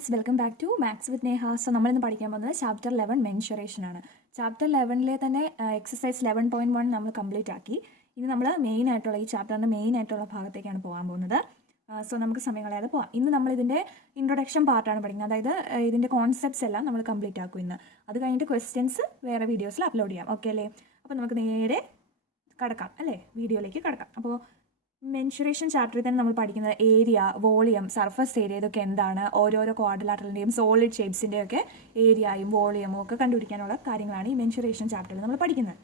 Friends, welcome back to maths with Neha. So നമ്മളിന്ന് പഠിക്കാൻ പോകുന്നത് ചാപ്റ്റർ 11 മെൻഷറേഷൻ ആണ്. ചാപ്റ്റർ 11 തന്നെ എക്സസൈസ് 11.1 നമ്മൾ കംപ്ലീറ്റ് ആക്കി. ഇനി നമ്മൾ മെയിൻ ആയിട്ടുള്ള ഈ ചാപ്റ്ററിൻ്റെ മെയിൻ ആയിട്ടുള്ള ഭാഗത്തേക്കാണ് പോകാൻ പോകുന്നത്. സോ നമുക്ക് സമയം കളയാതെ പോവാം. ഇന്ന് നമ്മൾ ഇതിൻ്റെ ഇൻട്രൊഡക്ഷൻ പാർട്ടാണ് പഠിക്കുന്നത്. അതായത് ഇതിൻ്റെ കോൺസെപ്റ്റ്സ് എല്ലാം നമ്മൾ കംപ്ലീറ്റ് ആക്കും ഇന്ന്. അത് കഴിഞ്ഞിട്ട് ക്വസ്റ്റ്യൻസ് വേറെ വീഡിയോസിൽ അപ്ലോഡ് ചെയ്യാം. ഓക്കെ അല്ലേ? അപ്പോൾ നമുക്ക് നേരെ കടക്കാം അല്ലേ, വീഡിയോയിലേക്ക് കടക്കാം. അപ്പോൾ മെൻഷറേഷൻ ചാപ്റ്ററിൽ തന്നെ നമ്മൾ പഠിക്കുന്നത് ഏരിയ, വോളിയം, സർഫസ് ഏരിയ, ഇതൊക്കെ എന്താണ്, ഓരോരോ ക്വാഡ്രിലാറ്ററലിൻ്റെയും സോളിഡ് ഷേപ്സിൻ്റെയും ഒക്കെ ഏരിയയും വോളിയമും ഒക്കെ കണ്ടുപിടിക്കാനുള്ള കാര്യങ്ങളാണ് ഈ മെൻഷറേഷൻ ചാപ്റ്ററിൽ നമ്മൾ പഠിക്കുന്നത്.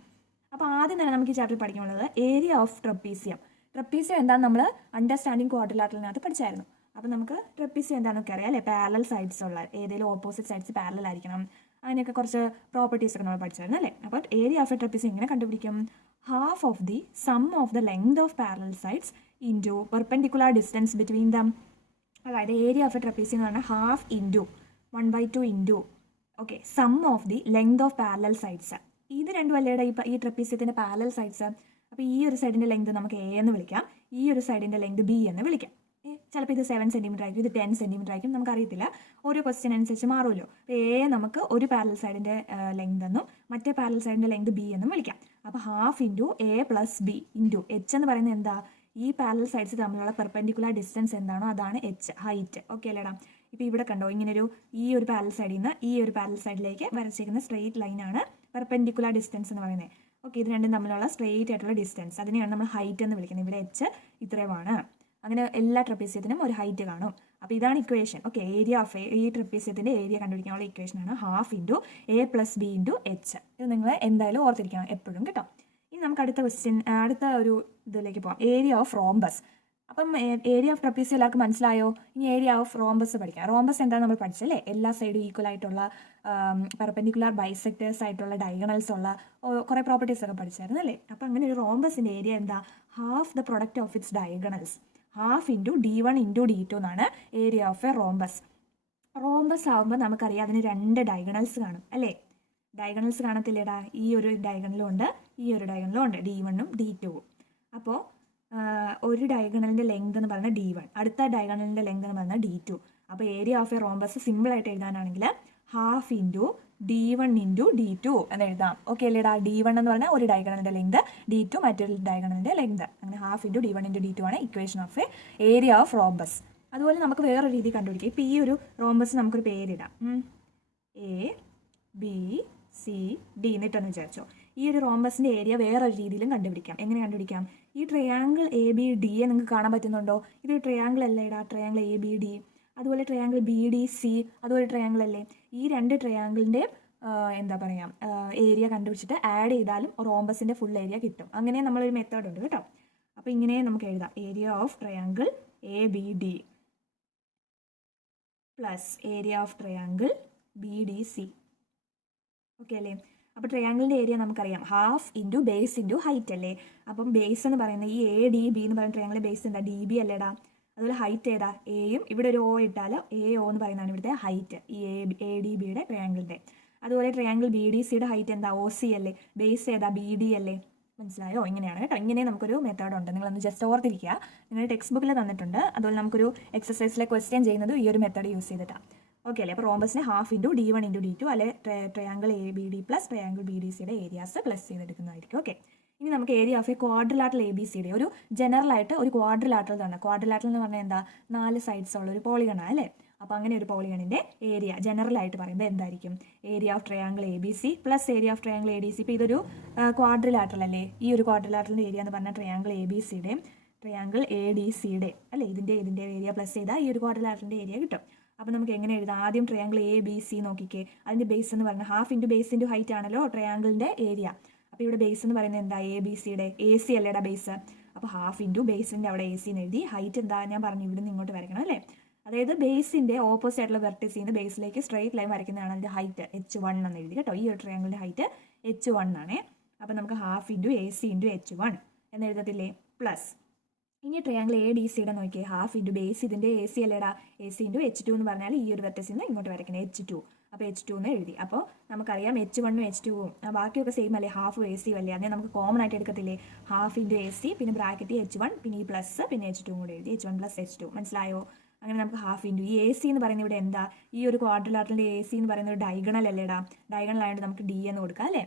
അപ്പോൾ ആദ്യം തന്നെ നമുക്ക് ഈ ചാപ്റ്ററിൽ പഠിക്കാനുള്ളത് ഏരിയ ഓഫ് ട്രപ്പീസിയം. ട്രപ്പീസിയം എന്താണെന്ന് നമ്മൾ അണ്ടർസ്റ്റാൻഡിങ് ക്വാഡ്രിലാറ്ററലിനകത്ത് പഠിച്ചായിരുന്നു. അപ്പോൾ നമുക്ക് ട്രപ്പീസിയം എന്താണെന്നൊക്കെ അറിയാം അല്ലേ. പാരലൽ സൈഡ്സ് ഉള്ള ഏതെങ്കിലും ഓപ്പോസിറ്റ് സൈഡ്സ് പാരലൽ ആയിരിക്കണം, അങ്ങനെയൊക്കെ കുറച്ച് പ്രോപ്പർട്ടീസ് ഒക്കെ നമ്മൾ പഠിച്ചായിരുന്നു അല്ലേ. അപ്പോൾ ഏരിയ ഓഫ് എ ട്രപ്പീസിയം എങ്ങനെ കണ്ടുപിടിക്കും? half of the sum of the length of parallel sides into perpendicular distance between them. അതായത് ഏരിയ ഓഫ് എ ട്രപ്പീസിയം എന്ന് പറഞ്ഞാൽ half into 1/2 into sum of the length of parallel sides. ഇത് രണ്ടും അല്ലേടെ ഈ ട്രപ്പീസിയത്തിൻ്റെ parallel sides. അപ്പോൾ ഈ ഒരു സൈഡിൻ്റെ length നമുക്ക് എ എന്ന് വിളിക്കാം, ഈ ഒരു സൈഡിൻ്റെ ലെങ്ത് ബി എന്ന് വിളിക്കാം. ചിലപ്പോൾ ഇത് 7 സെൻറ്റിമീറ്റർ ആയിരിക്കും, ഇത് 10 സെൻറ്റിമീറ്റർ ആയിരിക്കും, നമുക്കറിയത്തില്ല. ഓരോ ക്വസ്റ്റ്യൻ അനുസരിച്ച് മാറുമല്ലോ. അപ്പോൾ എ നമുക്ക് ഒരു പാരലൽ സൈഡിൻ്റെ ലെങ്ത് എന്നും മറ്റേ പാരലൽ സൈഡിൻ്റെ ലെങ്ത് ബി എന്നും വിളിക്കാം. അപ്പോൾ half into a plus b into H എന്ന് പറയുന്നത് എന്താ? ഈ പാരലൽ സൈഡ്സ് തമ്മിലുള്ള പെർപെൻഡിക്കുലർ ഡിസ്റ്റൻസ് എന്താണോ അതാണ് എച്ച്, ഹൈറ്റ്. ഓക്കെ അല്ലേടാ? ഇപ്പോൾ ഇവിടെ കണ്ടോ, ഇങ്ങനൊരു ഈ ഒരു പാരലൽ സൈഡിൽ നിന്ന് ഈ ഒരു പാരലൽ സൈഡിലേക്ക് വരച്ചിരിക്കുന്ന സ്ട്രെയിറ്റ് ലൈനാണ് പെർപെൻഡിക്കുലർ ഡിസ്റ്റൻസ് എന്ന് പറയുന്നത്. ഓക്കെ, ഇത് രണ്ടും തമ്മിലുള്ള സ്ട്രെയിറ്റ് ആയിട്ടുള്ള ഡിസ്റ്റൻസ്, അതിനെയാണ് നമ്മൾ ഹൈറ്റ് എന്ന് വിളിക്കുന്നത്. ഇവിടെ എച്ച് ഇത്രയുമാണ്. അങ്ങനെ എല്ലാ ട്രപ്പീസിയത്തിനും ഒരു ഹൈറ്റ് കാണും. അപ്പോൾ ഇതാണ് ഇക്വേഷൻ. ഓക്കെ, ഏരിയ ഓഫ് ഈ ട്രപ്പീസിയത്തിൻ്റെ ഏരിയ കണ്ടുപിടിക്കാനുള്ള ഇക്വേഷനാണ് half into a plus b into h. ഇത് നിങ്ങൾ എന്തായാലും ഓർത്തിരിക്കണം എപ്പോഴും കേട്ടോ. ഇനി നമുക്ക് അടുത്ത ക്വസ്റ്റ്യൻ, അടുത്ത ഒരു ഇതിലേക്ക് പോകാം. Area of rhombus. അപ്പം ഏരിയ ഓഫ് ട്രപ്പീസിയം എല്ലാവർക്കും മനസ്സിലായോ? ഇനി ഏരിയ ഓഫ് റോംബസ് പഠിക്കാം. റോംബസ് എന്താണ് നമ്മൾ പഠിച്ചല്ലേ, എല്ലാ സൈഡും ഈക്വൽ ആയിട്ടുള്ള പെർപെൻഡിക്കുലർ ബൈസെക്ടേഴ്സ് ആയിട്ടുള്ള ഡയഗണൽസ് ഉള്ള കുറേ പ്രോപ്പർട്ടീസ് ഒക്കെ പഠിച്ചായിരുന്നു അല്ലേ. അപ്പോൾ അങ്ങനെ ഒരു റോംബസിൻ്റെ ഏരിയ എന്താ? Half the product of its diagonals, half into D1 into D2 എന്നാണ് area of A rhombus. Rhombus ആകുമ്പോൾ നമുക്കറിയാം അതിന് 2 ഡയഗണൽസ് കാണും അല്ലേ. ഡയഗണൽസ് കാണത്തില്ലേടാ? ഈ ഒരു ഡയഗണലും ഉണ്ട്, ഈ ഒരു ഡയഗണലും ഉണ്ട്, D1ഉം D2ഉം. അപ്പോൾ ഒരു ഡയഗണലിൻ്റെ ലെങ്ത് എന്ന് പറയുന്നത് D1, അടുത്ത ഡയഗണലിൻ്റെ ലെങ്ത് എന്ന് പറയുന്നത് D2. അപ്പോൾ ഏരിയ ഓഫ് എ റോംബസ് സിമ്പിളായിട്ട് എഴുതാനാണെങ്കിൽ half into D1 into D2 എന്ന് എഴുതാം. ഓക്കെ അല്ലേടാ? D1 എന്ന് പറഞ്ഞാൽ ഒരു ഡയഗണലിൻ്റെ ലെങ്ത്, D2 മറ്റൊരു ഡയഗണലിൻ്റെ ലെങ്ത്. അങ്ങനെ half into D1 into D2 ആണ് equation of A area of rhombus. അതുപോലെ നമുക്ക് വേറൊരു രീതി കണ്ടുപിടിക്കാം. ഇപ്പോൾ ഈ ഒരു റോംബസ് നമുക്കൊരു പേരിടാം, ABCD എന്നിട്ടെന്ന് വിചാരിച്ചോ. ഈ ഒരു റോംബസിൻ്റെ ഏരിയ വേറൊരു രീതിയിലും കണ്ടുപിടിക്കാം. എങ്ങനെ കണ്ടുപിടിക്കാം? ഈ ട്രയാങ്കിൾ ABD നിങ്ങൾക്ക് കാണാൻ പറ്റുന്നുണ്ടോ? ഇത് ട്രയാങ്കിൾ അല്ലേടാ, ട്രയാങ്കിൾ ABD. അതുപോലെ ട്രയാങ്കിൾ BDC, അതുപോലെ ട്രയാങ്കിൾ അല്ലേ. ഈ 2 ട്രയാങ്കിളിൻ്റെ എന്താ പറയുക, ഏരിയ കണ്ടുപിടിച്ചിട്ട് ആഡ് ചെയ്താലും റോംബസിൻ്റെ ഫുൾ ഏരിയ കിട്ടും. അങ്ങനെ നമ്മളൊരു മെത്തേഡ് ഉണ്ട് കേട്ടോ. അപ്പോൾ ഇങ്ങനെ നമുക്ക് എഴുതാം, area of triangle ABD plus area of triangle BDC. Okay അല്ലേ? അപ്പോൾ ട്രയാങ്കിളിൻ്റെ ഏരിയ നമുക്കറിയാം half into base into height അല്ലേ. അപ്പം ബേസ് എന്ന് പറയുന്നത് ഈ ADB എന്ന് പറയുന്ന ട്രയാങ്കിളിൻ്റെ ബേസ് എന്താ? DB അല്ലേടാ. അതുപോലെ ഹൈറ്റ് ഏതാ? എയും ഇവിടെ ഒരു O ഇട്ടാൽ AO എന്ന് പറയുന്നതാണ് ഇവിടുത്തെ ഹൈറ്റ്, ഈ ADBയുടെ ട്രയാങ്കിളിൻ്റെ. അതുപോലെ ട്രയാങ്കിൾ BDCയുടെ ഹൈറ്റ് എന്താ? OC അല്ലേ. ബേസ് ഏതാ? BD അല്ലേ. മനസ്സിലായോ? ഇങ്ങനെയാണ് കേട്ടോ. ഇങ്ങനെ നമുക്കൊരു മെത്തേഡ് ഉണ്ട്, നിങ്ങളൊന്ന് ജസ്റ്റ് ഓർത്തിരിക്കുക. നിങ്ങളുടെ ടെക്സ്റ്റ് ബുക്കിൽ തന്നിട്ടുണ്ട്. അതുപോലെ നമുക്കൊരു എക്സസൈസിലെ ക്വസ്റ്റ്യൻ ചെയ്യുന്നത് ഈ ഒരു മെത്തേഡ് യൂസ് ചെയ്തിട്ടാണ്. ഓക്കെ അല്ലേ? അപ്പോൾ റോംബസിനെ half into D1 into D2 അല്ലെ ട്രയാങ്കിൾ ABD പ്ലസ് ട്രയാങ്കിൾ BDCയുടെ ഏരിയാസ് പ്ലസ് ചെയ്തെടുക്കുന്നതായിരിക്കും. ഓക്കെ, ഇനി നമുക്ക് area of a quadrilateral ABCD, ഒരു ജനറൽ ആയിട്ട് ഒരു ക്വാഡ്രിലാറ്ററൽ തന്നെ. ക്വാഡ്രിലാറ്ററൽ എന്ന് പറഞ്ഞാൽ എന്താ? 4 സൈഡ്സ് ഉള്ള ഒരു പോളിഗണാണ് അല്ലേ. അപ്പോൾ അങ്ങനെ ഒരു പോളിഗണിൻ്റെ ഏരിയ ജനറൽ ആയിട്ട് പറയുമ്പോൾ എന്തായിരിക്കും? Area of triangle ABC plus area of triangle ADC. ഇപ്പോൾ ഇതൊരു ക്വാഡ്രിലാറ്ററൽ അല്ലേ. ഈ ഒരു ക്വാഡ്രിലാറ്ററിൻ്റെ ഏരിയ എന്ന് പറഞ്ഞാൽ ട്രയാങ്കിൾ ABCയുടെയും ട്രയാങ്കിൾ ADCയുടെ അല്ലേ, ഇതിൻ്റെ ഏരിയ പ്ലസ് ചെയ്താൽ ഈ ഒരു ക്വാഡ്രിലാറ്ററിൻ്റെ ഏരിയ കിട്ടും. അപ്പോൾ നമുക്ക് എങ്ങനെ എഴുതാം? ആദ്യം ട്രയാങ്കിൾ ABC നോക്കിക്കേ. അതിൻ്റെ ബേസ് എന്ന് പറഞ്ഞാൽ half into base into height ആണല്ലോ ട്രയാങ്കിളിൻ്റെ ഏരിയ. അപ്പോൾ ഇവിടെ ബേസ് എന്ന് പറയുന്നത് എന്താ? ABCയുടെ AC അല്ലേടാ ബേസ്. അപ്പോൾ ഹാഫ് ഇൻറ്റു ബേസിൻ്റെ അവിടെ AC എന്ന് എഴുതി. ഹൈറ്റ് എന്താ ഞാൻ പറഞ്ഞു, ഇവിടെ നിന്ന് ഇങ്ങോട്ട് വരയ്ക്കണം അല്ലേ. അതായത് ബേസിൻ്റെ ഓപ്പോസിറ്റ് ആയിട്ടുള്ള വെർട്ടിസിൽ നിന്ന് ബേസിലേക്ക് സ്ട്രെയിറ്റ് ലൈൻ വരയ്ക്കുന്നതാണ് അതിൻ്റെ ഹൈറ്റ്, H1 എന്ന് എഴുതി കേട്ടോ. ഈ ഒരു ട്രയാങ്കിളിൻ്റെ ഹൈറ്റ് H1 ആണേ. അപ്പോൾ നമുക്ക് half into AC into H1 എന്ന് എഴുതത്തില്ലേ. പ്ലസ് ഇനി ട്രയാങ്കിൾ ADCയുടെ നോക്കിയേ, ഹാഫ് ഇൻറ്റു ബേസ് ഇതിൻ്റെ AC അല്ലേടാ. AC ഇൻറ്റു H2 എന്ന് പറഞ്ഞാൽ ഈ ഒരു വെർട്ടിസിൽ നിന്ന് ഇങ്ങോട്ട് വരയ്ക്കുന്നത് H2. അപ്പോൾ H2 എന്ന് എഴുതി. അപ്പോൾ നമുക്കറിയാം H1ഉം H2ഉം ബാക്കിയൊക്കെ സെയിം അല്ലേ, ഹാഫ് AC അല്ലേ. അതിനെ നമുക്ക് കോമൺ ആയിട്ട് എടുക്കത്തില്ലേ. ഹാഫ് ഇൻറ്റു AC പിന്നെ ബ്രാക്കറ്റ് H1 പിന്നെ ഈ പ്ലസ് പിന്നെ H2 കൂടെ എഴുതി, H1 പ്ലസ് H2. മനസ്സിലായോ? അങ്ങനെ നമുക്ക് ഹാഫ് ഇൻറ്റു ഈ എ സി എന്ന് പറയുന്നത് ഇവിടെ എന്താ, ഈ ഒരു ക്വാഡ്രിലാറ്ററലിൻ്റെ എ സി എന്ന് പറയുന്നത് ഒരു ഡയഗണൽ അല്ലേടാ, ഡയഗണൽ ആയതുകൊണ്ട് നമുക്ക് ഡി എന്ന് കൊടുക്കാം അല്ലേ.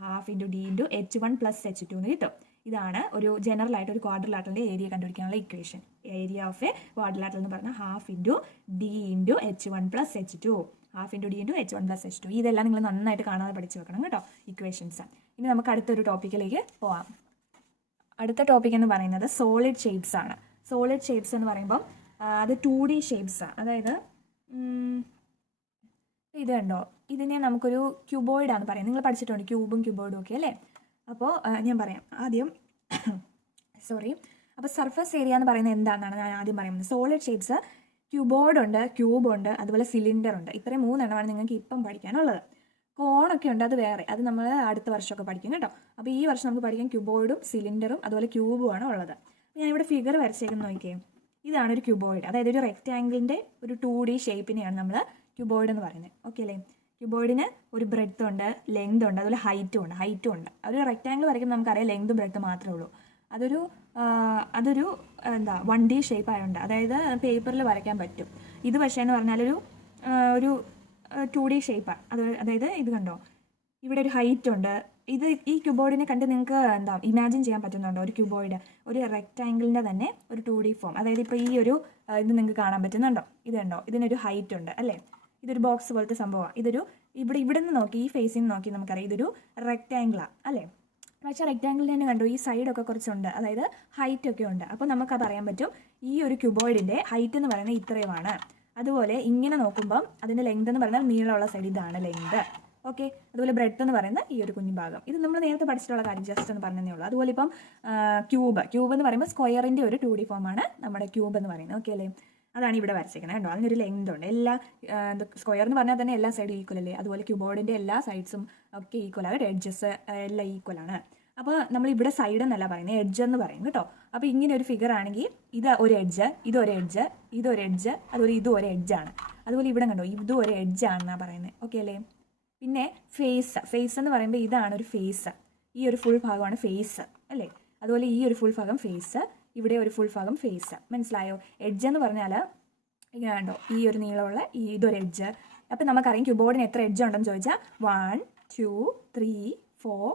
Half into D into H1 + H2 എന്ന് കിട്ടും. ഇതാണ് ഒരു ജനറൽ ആയിട്ട് ഒരു ക്വാഡ്രിലാറ്ററലിൻ്റെ ഏരിയ കണ്ടുപിടിക്കാനുള്ള equation. Area of a quadrilateral എന്ന് പറഞ്ഞാൽ half into D into H1 + H2, half into D into H1 + H2. ഇതെല്ലാം നിങ്ങൾ നന്നായിട്ട് കാണാതെ പഠിച്ച് വെക്കണം കേട്ടോ ഇക്വേഷൻസ്. ഇനി നമുക്ക് അടുത്തൊരു ടോപ്പിക്കിലേക്ക് പോവാം. അടുത്ത ടോപ്പിക് എന്ന് പറയുന്നത് സോളിഡ് ഷേപ്സ് ആണ്. സോളിഡ് ഷേപ്സ് എന്ന് പറയുമ്പം അത് 2D ഷേപ്സ് ആണ്. അതായത് ഇത് കണ്ടോ, ഇതിനെ നമുക്കൊരു ക്യൂബോയിഡാന്ന് പറയാം. നിങ്ങൾ പഠിച്ചിട്ടുണ്ട് ക്യൂബും ക്യൂബോയിഡും ഒക്കെ അല്ലേ. അപ്പോൾ ഞാൻ പറയാം ആദ്യം സോറി. അപ്പോൾ സർഫസ് ഏരിയ എന്ന് പറയുന്നത് എന്താണെന്നാണ് ഞാൻ ആദ്യം പറയുന്നത്. സോളിഡ് ഷേപ്സ് ക്യൂബോയിഡ് ഉണ്ട്, ക്യൂബ് ഉണ്ട്, അതുപോലെ സിലിണ്ടർ ഉണ്ട്. ഇത്രയും 3 എണ്ണമാണ് നിങ്ങൾക്ക് ഇപ്പം പഠിക്കാനുള്ളത്. കോണൊക്കെ ഉണ്ട്, അത് വേറെ, അത് നമ്മൾ അടുത്ത വർഷമൊക്കെ പഠിക്കും കേട്ടോ. അപ്പോൾ ഈ വർഷം നമുക്ക് പഠിക്കാൻ ക്യൂബോയിഡും സിലിണ്ടറും അതുപോലെ ക്യൂബുമാണ് ഉള്ളത്. അപ്പോൾ ഞാനിവിടെ ഫിഗർ വരച്ചേക്കുന്നത് നോക്കിയേ. ഇതാണ് ഒരു ക്യൂബോയിഡ്, അതായത് ഒരു റെക്റ്റാങ്കിളിൻ്റെ ഒരു 2D ഷേപ്പിനെയാണ് നമ്മൾ ക്യൂബോയിഡ് എന്ന് പറയുന്നത്. ഓക്കെ അല്ലേ. ക്യൂബോയിഡിന് ഒരു ബ്രെഡ്ത്ത് ഉണ്ട്, ലെങ്ത് ഉണ്ട്, അതുപോലെ ഹൈറ്റും ഉണ്ട്. ഒരു റെക്റ്റാങ്കിൾ വരയ്ക്കുമ്പോൾ നമുക്കറിയാം ലെങ്തും ബ്രെഡ്ത്തും മാത്രമേ ഉള്ളൂ. അതൊരു എന്താ 1D ഷേപ്പ് ആയതുകൊണ്ട്, അതായത് പേപ്പറിൽ വരയ്ക്കാൻ പറ്റും. ഇത് പക്ഷേ എന്ന് പറഞ്ഞാൽ ഒരു 2D ഷേപ്പാണ്. അതായത് ഇത് കണ്ടോ, ഇവിടെ ഒരു ഹൈറ്റ് ഉണ്ട്. ഈ ക്യൂബോയിഡിനെ കണ്ട് നിങ്ങൾക്ക് എന്താ ഇമാജിൻ ചെയ്യാൻ പറ്റുന്നുണ്ടോ? ഒരു ക്യൂബോയിഡ് ഒരു റെക്റ്റാങ്കിളിൻ്റെ തന്നെ ഒരു 2D ഫോം. അതായത് ഇപ്പോൾ ഈ ഒരു ഇത് നിങ്ങൾക്ക് കാണാൻ പറ്റുന്നുണ്ടോ? ഇത് കണ്ടോ, ഇതിനൊരു ഹൈറ്റ് ഉണ്ട് അല്ലേ. ഇതൊരു ബോക്സ് പോലത്തെ സംഭവമാണ്. ഇവിടെ നിന്ന് നോക്കി, ഈ ഫേസിൽ നിന്ന് നോക്കി നമുക്കറിയാം ഇതൊരു റെക്റ്റാങ്കിളാണ് അല്ലേ. പക്ഷേ റെക്റ്റാങ്കിളിൽ തന്നെ കണ്ടു ഈ സൈഡൊക്കെ കുറച്ചുണ്ട്, അതായത് ഹൈറ്റ് ഒക്കെ ഉണ്ട്. അപ്പോൾ നമുക്കത് അറിയാൻ പറ്റും ഈ ഒരു ക്യൂബോയിഡിൻ്റെ ഹൈറ്റ് എന്ന് പറയുന്നത് ഇത്രയുമാണ്. അതുപോലെ ഇങ്ങനെ നോക്കുമ്പം അതിൻ്റെ ലെങ്ത് എന്ന് പറയുന്നത് നീളമുള്ള സൈഡ്, ഇതാണ് ലെങ്ത്. ഓക്കെ. അതുപോലെ ബ്രെഡ്ത്ത് എന്ന് പറയുന്ന ഈ ഒരു കുഞ്ഞു ഭാഗം, ഇത് നമ്മൾ നേരത്തെ പഠിച്ചിട്ടുള്ള കാര്യം, ജസ്റ്റ് എന്ന് പറഞ്ഞതേ ഉള്ളൂ. അതുപോലെ ഇപ്പം ക്യൂബ് എന്ന് പറയുമ്പോൾ സ്ക്വയറിൻ്റെ ഒരു 2D ഫോമാണ് നമ്മുടെ ക്യൂബ് എന്ന് പറയുന്നത്. ഓക്കെ അല്ലേ. അതാണ് ഇവിടെ വരച്ചേക്കുന്നത് കേട്ടോ. അതിനൊരു ലെങ്ത് ഉണ്ട്. എല്ലാ സ്ക്വയർ എന്ന് പറഞ്ഞാൽ തന്നെ എല്ലാ സൈഡും ഈക്വൽ അല്ലേ. അതുപോലെ ക്യൂബോർഡിൻ്റെ എല്ലാ സൈഡ്സും ഒക്കെ ഈക്വൽ ആണ്, എഡ്ജസ് എല്ലാം ഈക്വൽ ആണ്. അപ്പോൾ നമ്മൾ ഇവിടെ സൈഡ് എന്നല്ല പറയുന്നത്, എഡ്ജ് എന്ന് പറയും കേട്ടോ. അപ്പോൾ ഇങ്ങനെ ഒരു ഫിഗർ ആണെങ്കിൽ ഇത് ഒരു എഡ്ജ്, ഇതൊരു എഡ്ജ്, ഇതൊരു എഡ്ജ്, അതുപോലെ ഇതും ഒരു എഡ്ജാണ്. അതുപോലെ ഇവിടെ കണ്ടോ, ഇതും ഒരു എഡ്ജാണെന്നാണ് പറയുന്നത്. ഓക്കെ അല്ലേ. പിന്നെ ഫേസ് എന്ന് പറയുമ്പോൾ ഇതാണ് ഒരു ഫേസ്, ഈ ഒരു ഫുൾ ഭാഗമാണ് ഫേസ് അല്ലേ. അതുപോലെ ഈ ഒരു ഫുൾ ഭാഗം ഫേസ്, ഇവിടെ ഒരു ഫുൾ ഭാഗം ഫേസ്. മനസ്സിലായോ? എഡ്ജ് എന്ന് പറഞ്ഞാൽ ഇങ്ങനെ കണ്ടോ, ഈ ഒരു നീളമുള്ള ഇതൊരു എഡ്ജ്. അപ്പം നമുക്കറിയാം ക്യൂബോർഡിന് എത്ര എഡ്ജ് ഉണ്ടെന്ന് ചോദിച്ചാൽ 1 2 3 4,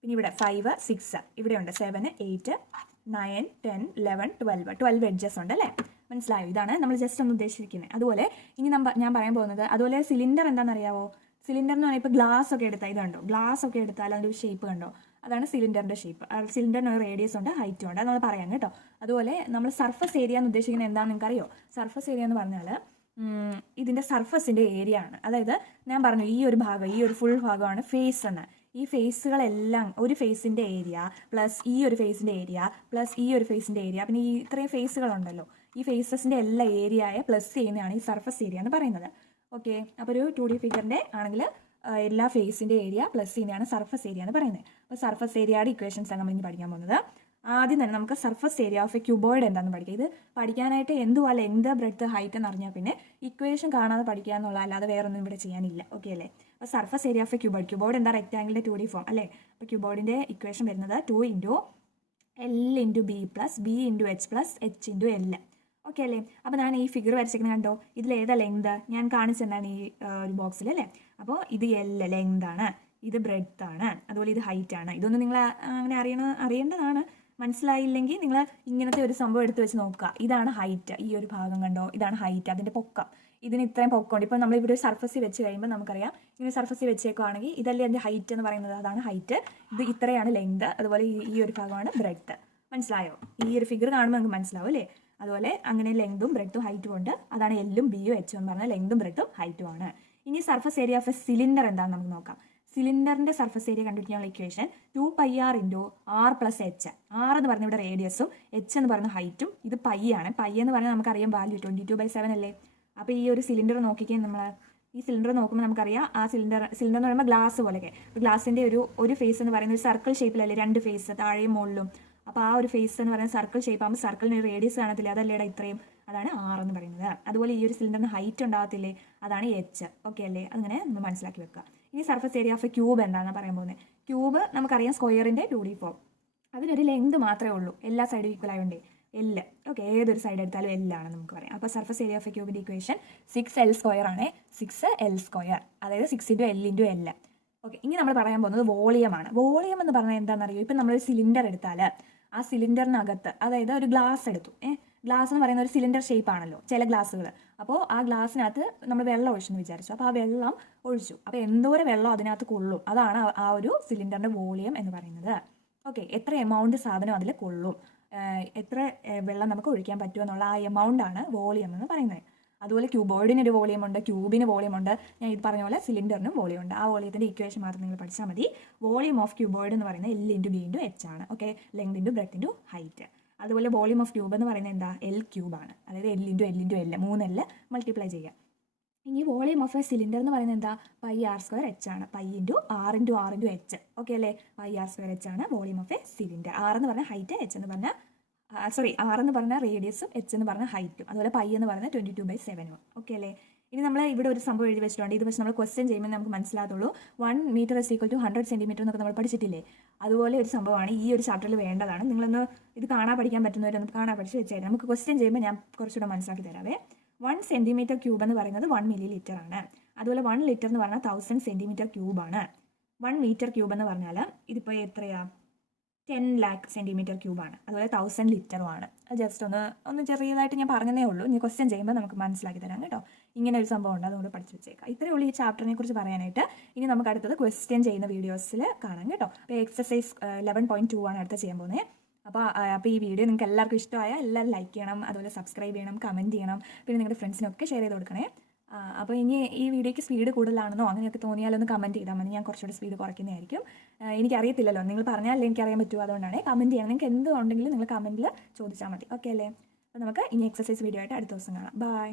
പിന്നെ ഇവിടെ 5 6, ഇവിടെ ഉണ്ട് 7 8 9 10 11 12 എഡ്ജസ് ഉണ്ട് അല്ലേ. മനസ്സിലായോ? ഇതാണ് നമ്മൾ ജസ്റ്റ് ഒന്ന് ഉദ്ദേശിക്കുന്നത്. അതുപോലെ ഇനി ഞാൻ പറയാൻ പോകുന്നത്, അതുപോലെ സിലിണ്ടർ എന്താണെന്നറിയാവോ? സിലിണ്ടർ എന്ന് പറഞ്ഞാൽ ഇപ്പോൾ ഗ്ലാസ് ഒക്കെ എടുത്താൽ ഇതുണ്ടോ, ഗ്ലാസ് ഒക്കെ എടുത്താൽ അതിൻ്റെ ഒരു ഷേപ്പ് കണ്ടോ, അതാണ് സിലിണ്ടറിൻ്റെ ഷേപ്പ്. സിലിണ്ടറിന് ഒരു റേഡിയസ് ഉണ്ട്, ഹൈറ്റും ഉണ്ട്, അത് നമ്മൾ പറയാം കേട്ടോ. അതുപോലെ നമ്മൾ സർഫസ് ഏരിയ എന്ന് ഉദ്ദേശിക്കുന്നത് എന്താണെന്ന് നിങ്ങൾക്കറിയോ? സർഫസ് ഏരിയ എന്ന് പറഞ്ഞാൽ ഇതിൻ്റെ സർഫസിൻ്റെ ഏരിയ ആണ്. അതായത് ഞാൻ പറഞ്ഞു ഈ ഒരു ഭാഗം, ഈ ഒരു ഫുൾ ഭാഗമാണ് ഫേസ് എന്ന്. ഈ ഫേസുകളെല്ലാം ഒരു ഫേസിൻ്റെ ഏരിയ പ്ലസ് ഈ ഒരു ഫേസിൻ്റെ ഏരിയ പ്ലസ് ഈ ഒരു ഫേസിൻ്റെ ഏരിയ, പിന്നെ ഈ ഇത്രയും ഫേസുകളുണ്ടല്ലോ, ഈ ഫേസസിൻ്റെ എല്ലാ ഏരിയയെ പ്ലസ് ചെയ്യുന്നതാണ് ഈ സർഫസ് ഏരിയ എന്ന് പറയുന്നത്. ഓക്കെ. അപ്പോൾ ഒരു 2D ഫിഗറിൻ്റെ ആണെങ്കിൽ എല്ലാ ഫേസിൻ്റെ ഏരിയ പ്ലസ് ചെയ്യുന്നതാണ് സർഫസ് ഏരിയ എന്ന് പറയുന്നത്. അപ്പോൾ സർഫസ് ഏരിയയുടെ ഇക്വേഷൻസാണ് നമ്മൾ ഇനി പഠിക്കാൻ പോകുന്നത്. ആദ്യം തന്നെ നമുക്ക് surface area of A cuboid എന്താണെന്ന് പഠിക്കാം. ഇത് പഠിക്കാനായിട്ട് എന്തുവാ ലെങ്ത് ബ്രെഡ്ത്ത് ഹൈറ്റ് എന്ന് അറിഞ്ഞാൽ പിന്നെ ഇക്വേഷൻ കാണാതെ പഠിക്കുക എന്നുള്ള, അല്ലാതെ വേറെ ഒന്നും ഇവിടെ ചെയ്യാനില്ല. ഓക്കെ അല്ലേ. അപ്പോൾ surface area of A cuboid എന്താ? റെക്റ്റാങ്കിളിൻ്റെ 2D ഫോം അല്ലേ. അപ്പോൾ ക്യൂബോയിഡിൻ്റെ ഇക്വേഷൻ വരുന്നത് 2 × L × B + B × H + H × L. Okay അല്ലേ. അപ്പോൾ ഞാൻ ഈ ഫിഗർ വരച്ചിരിക്കുന്നത് കണ്ടോ, ഇതിലേതാ ലെങ്ത് ഞാൻ കാണിച്ചെന്താണ് ഈ ഒരു ബോക്സിൽ അല്ലേ. അപ്പോൾ ഇത് L ലെങ്ത് ആണ്, ഇത് ബ്രെഡ്ത്ത് ആണ്, അതുപോലെ ഇത് ഹൈറ്റ് ആണ്. ഇതൊന്നും നിങ്ങൾ അങ്ങനെ അറിയേണ്ടതാണ്. മനസ്സിലായില്ലെങ്കിൽ നിങ്ങൾ ഇങ്ങനത്തെ ഒരു സംഭവം എടുത്ത് വെച്ച് നോക്കുക. ഇതാണ് ഹൈറ്റ്, ഈ ഒരു ഭാഗം കണ്ടോ, ഇതാണ് ഹൈറ്റ്, അതിൻ്റെ പൊക്കം. ഇതിന് ഇത്രയും പൊക്കമുണ്ട്. ഇപ്പോൾ നമ്മൾ ഇവിടെ സർഫസിൽ വെച്ച് കഴിയുമ്പോൾ നമുക്കറിയാം, ഇങ്ങനെ സർഫസിൽ വെച്ചേക്കുവാണെങ്കിൽ ഇതല്ലേ അതിൻ്റെ ഹൈറ്റ് എന്ന് പറയുന്നത്, അതാണ് ഹൈറ്റ്. ഇത് ഇത്രയാണ് ലെങ്ത്, അതുപോലെ ഈ ഒരു ഭാഗമാണ് ബ്രെഡ്ത്ത്. മനസ്സിലായോ? ഈ ഒരു ഫിഗർ കാണുമ്പോൾ നമുക്ക് മനസ്സിലാവും അല്ലേ. അതുപോലെ അങ്ങനെ ലെങ്തും ബ്രെഡ്ത്തും ഹൈറ്റും ഉണ്ട്, അതാണ് എല്ലും ബിയും എച്ചും എന്ന് പറഞ്ഞാൽ ലെങ്തും ബ്രെഡ്ത്തും ഹൈറ്റും ആണ്. ഇനി surface area of A cylinder എന്താണെന്ന് നമുക്ക് നോക്കാം. സിലിണ്ടറിൻ്റെ സർഫസ് ഏരിയ കണ്ടുപിടിക്കാനുള്ള equation 2πr × r + h. r എന്ന് പറഞ്ഞ ഇവിടെ റേഡിയസും h എന്ന് പറയുന്ന ഹൈറ്റും, ഇത് പൈ ആണ്. പൈ എന്ന് പറഞ്ഞാൽ നമുക്കറിയാം വാല്യൂ 22/7 അല്ലേ. അപ്പോൾ ഈ ഒരു സിലിണ്ടർ നോക്കിക്കാൻ നമ്മൾ ഈ സിലിണ്ടർ നോക്കുമ്പോൾ നമുക്കറിയാം ആ സിലിണ്ടർ എന്ന് പറയുമ്പോൾ ഗ്ലാസ് പോലെയൊക്കെ. ഗ്ലാസിൻ്റെ ഒരു ഫേസ് എന്ന് പറയുന്നത് ഒരു സർക്കിൾ ഷേപ്പിലല്ലേ, 2 ഫേസ് താഴെയും മുകളിലും. അപ്പോൾ ആ ഒരു ഫേസ് എന്ന് പറയുന്നത് സർക്കിൾ ഷേപ്പ് ആകുമ്പോൾ സർക്കിളിന് ഒരു റേഡിയസ് കാണത്തില്ലേ, അതല്ലേടാ ഇത്രയും, അതാണ് r എന്ന് പറയുന്നത്. അതുപോലെ ഈ ഒരു സിലിണ്ടറിന് ഹൈറ്റ് ഉണ്ടാകത്തില്ലേ, അതാണ് h. ഓക്കെ അല്ലേ. അങ്ങനെ നമ്മൾ മനസ്സിലാക്കി വെക്കുക. ഇനി surface area of A cube എന്താണെന്ന് പറയാൻ പോകുന്നത്. ക്യൂബ് നമുക്കറിയാം സ്ക്വയറിൻ്റെ 2D ഫോം, അതിനൊരു ലെങ്ത് മാത്രമേ ഉള്ളൂ, എല്ലാ സൈഡും ഈക്വൽ ആയതുകൊണ്ടേ. എൽ. ഓക്കെ, ഏതൊരു സൈഡ് എടുത്താലും എല്ലാണ് നമുക്ക് പറയാം. അപ്പോൾ സർഫസ് ഏരിയ ഓഫ് എ ക്യൂബിൻ്റെ ഇക്വേഷൻ 6L² ആണ്. 6L², അതായത് 6 × L × L. ഓക്കെ, ഇനി നമ്മൾ പറയാൻ പോകുന്നത് വോളിയമാണ്. വോളിയം എന്ന് പറഞ്ഞാൽ എന്താണെന്നറിയോ? ഇപ്പം നമ്മളൊരു സിലിണ്ടർ എടുത്താൽ ആ സിലിണ്ടറിനകത്ത്, അതായത് ഒരു ഗ്ലാസ് എടുത്തു, ഗ്ലാസ് എന്ന് പറയുന്ന ഒരു സിലിണ്ടർ ഷേപ്പ് ആണല്ലോ ചില ഗ്ലാസ്സുകൾ. അപ്പോൾ ആ ഗ്ലാസ്സിനകത്ത് നമ്മൾ വെള്ളം ഒഴിച്ചെന്ന് വിചാരിച്ചു. അപ്പോൾ ആ വെള്ളം ഒഴിച്ചു, അപ്പോൾ എന്തോരം വെള്ളം അതിനകത്ത് കൊള്ളും, അതാണ് ആ ഒരു സിലിണ്ടറിൻ്റെ വോളിയം എന്ന് പറയുന്നത്. ഓക്കെ, എത്ര എമൗണ്ട് സാധനം അതിൽ കൊള്ളും, എത്ര വെള്ളം നമുക്ക് ഒഴിക്കാൻ പറ്റുമെന്നുള്ള ആ എമൗണ്ടാണ് വോളിയം എന്ന് പറയുന്നത്. അതുപോലെ ക്യൂബോയിഡിന് ഒരു വോളിയം ഉണ്ട്, ക്യൂബിന് വോളിയം ഉണ്ട്. ഞാൻ ഇത് പറഞ്ഞ പോലെ സിലിണ്ടറിനും വോളിയം ഉണ്ട്. ആ വോളിയത്തിൻ്റെ ഇക്വേഷൻ മാത്രം നിങ്ങൾ പഠിച്ചാൽ മതി. വോളിയം ഓഫ് ക്യൂബോയിഡ് എന്ന് പറയുന്നത് L × B × H ആണ്. Okay, length × breadth × height. അതുപോലെ വോളിയം ഓഫ് ക്യൂബ് എന്ന് പറയുന്നത് എന്താ? L³ ആണ്. അതായത് L × L × L, 3L multiply ചെയ്യാം. ഇനി വോളിയം ഓഫ് എ സിലിണ്ടർ എന്ന് പറയുന്നത് എന്താ? πr² H ആണ്. π × R × R × H. ഓക്കെ അല്ലേ? πr² H ആണ് volume of A cylinder. R എന്ന് പറഞ്ഞാൽ ഹൈറ്റ്, H എന്ന് പറഞ്ഞാൽ R എന്ന് പറഞ്ഞാൽ റേഡിയസും, H എന്ന് പറഞ്ഞാൽ ഹൈറ്റും. അതുപോലെ π എന്ന് പറഞ്ഞാൽ 22/7. ഓക്കെ അല്ലേ? ഇനി നമ്മൾ ഇവിടെ ഒരു സംഭവം എഴുതി വെച്ചിട്ടുണ്ട്. ഇത് പക്ഷേ നമ്മൾ ക്വസ്റ്റ്യൻ ചെയ്യുമ്പോൾ നമുക്ക് മനസ്സിലാകത്തുള്ളൂ. 1 മീറ്റർ = 100 സെൻറ്റിമീറ്റർ എന്നൊക്കെ നമ്മൾ പഠിച്ചിട്ടില്ലേ? അതുപോലെ ഒരു സംഭവമാണ് ഈ ഒരു ചാപ്റ്ററിൽ വേണ്ടതാണ്. നിങ്ങളൊന്ന് ഇത് കാണാൻ പഠിക്കാൻ പറ്റുന്നവരൊന്ന് കാണാൻ പഠിച്ച് വെച്ചാൽ നമുക്ക് ക്വസ്റ്റ്യൻ ചെയ്യുമ്പോൾ ഞാൻ കുറച്ചുകൂടെ മനസ്സിലാക്കി തരാവേ. 1 cm³ എന്ന് പറയുന്നത് 1 ml ആണ്. അതുപോലെ 1 ലിറ്റർ എന്ന് പറഞ്ഞാൽ 1000 cm³ ആണ്. 1 m³ എന്ന് പറഞ്ഞാൽ ഇതിപ്പോൾ എത്രയാ? 10 lakh cm³ ആണ്. അതുപോലെ 1000 ലിറ്ററുമാണ്. ജസ്റ്റ് ഒന്ന് ചെറിയതായിട്ട് ഞാൻ പറഞ്ഞതേ ഉള്ളൂ. ഇനി ക്വസ്റ്റ്യൻ ചെയ്യുമ്പോൾ നമുക്ക് മനസ്സിലാക്കി തരാം കേട്ടോ. ഇങ്ങനെ ഒരു സംഭവം ഉണ്ട്, അതുകൊണ്ട് പഠിച്ച് വെച്ചേക്കാം. ഇത്രയേ ഉള്ളൂ ഈ ചാപ്റ്ററിനെ കുറിച്ച് പറയാനായിട്ട്. ഇനി നമുക്ക് അടുത്തത് ക്വസ്റ്റ്യൻ ചെയ്യുന്ന വീഡിയോസിൽ കാണാം കേട്ടോ. അപ്പോൾ എക്സസൈസ് 11.2 ആണ് അടുത്ത ചെയ്യാൻ പോകുന്നത്. അപ്പോൾ ഈ വീഡിയോ നിങ്ങൾക്ക് എല്ലാവർക്കും ഇഷ്ടമായാൽ എല്ലാവരും ലൈക്ക് ചെയ്യണം, അതുപോലെ സബ്സ്ക്രൈബ് ചെയ്യണം, കമൻറ്റ് ചെയ്യണം, പിന്നെ നിങ്ങളുടെ ഫ്രണ്ട്സിനൊക്കെ ഷെയർ ചെയ്ത് കൊടുക്കണേ. അപ്പോൾ ഇനി ഈ വീഡിയോയ്ക്ക് സ്പീഡ് കൂടുതലാണെന്നോ അങ്ങനെയൊക്കെ തോന്നിയാലൊന്ന് കമൻറ്റ് ചെയ്താൽ മതി. ഞാൻ കുറച്ചുകൂടി സ്പീഡ് കുറയ്ക്കുന്നതായിരിക്കും. എനിക്കറിയത്തില്ലല്ലോ, നിങ്ങൾ പറഞ്ഞാലല്ലേ എനിക്കറിയാൻ പറ്റുമോ, അതുകൊണ്ടാണ്. കമൻറ്റ് ചെയ്യണം, നിങ്ങൾക്ക് എന്തുണ്ടെങ്കിലും നിങ്ങൾ കമൻറ്റിൽ ചോദിച്ചാൽ മതി. ഓക്കെ അല്ലേ? അപ്പോൾ നമുക്ക് ഇനി എക്സസൈസ് വീഡിയോ ആയിട്ട് അടുത്ത ദിവസം കാണാം. ബൈ.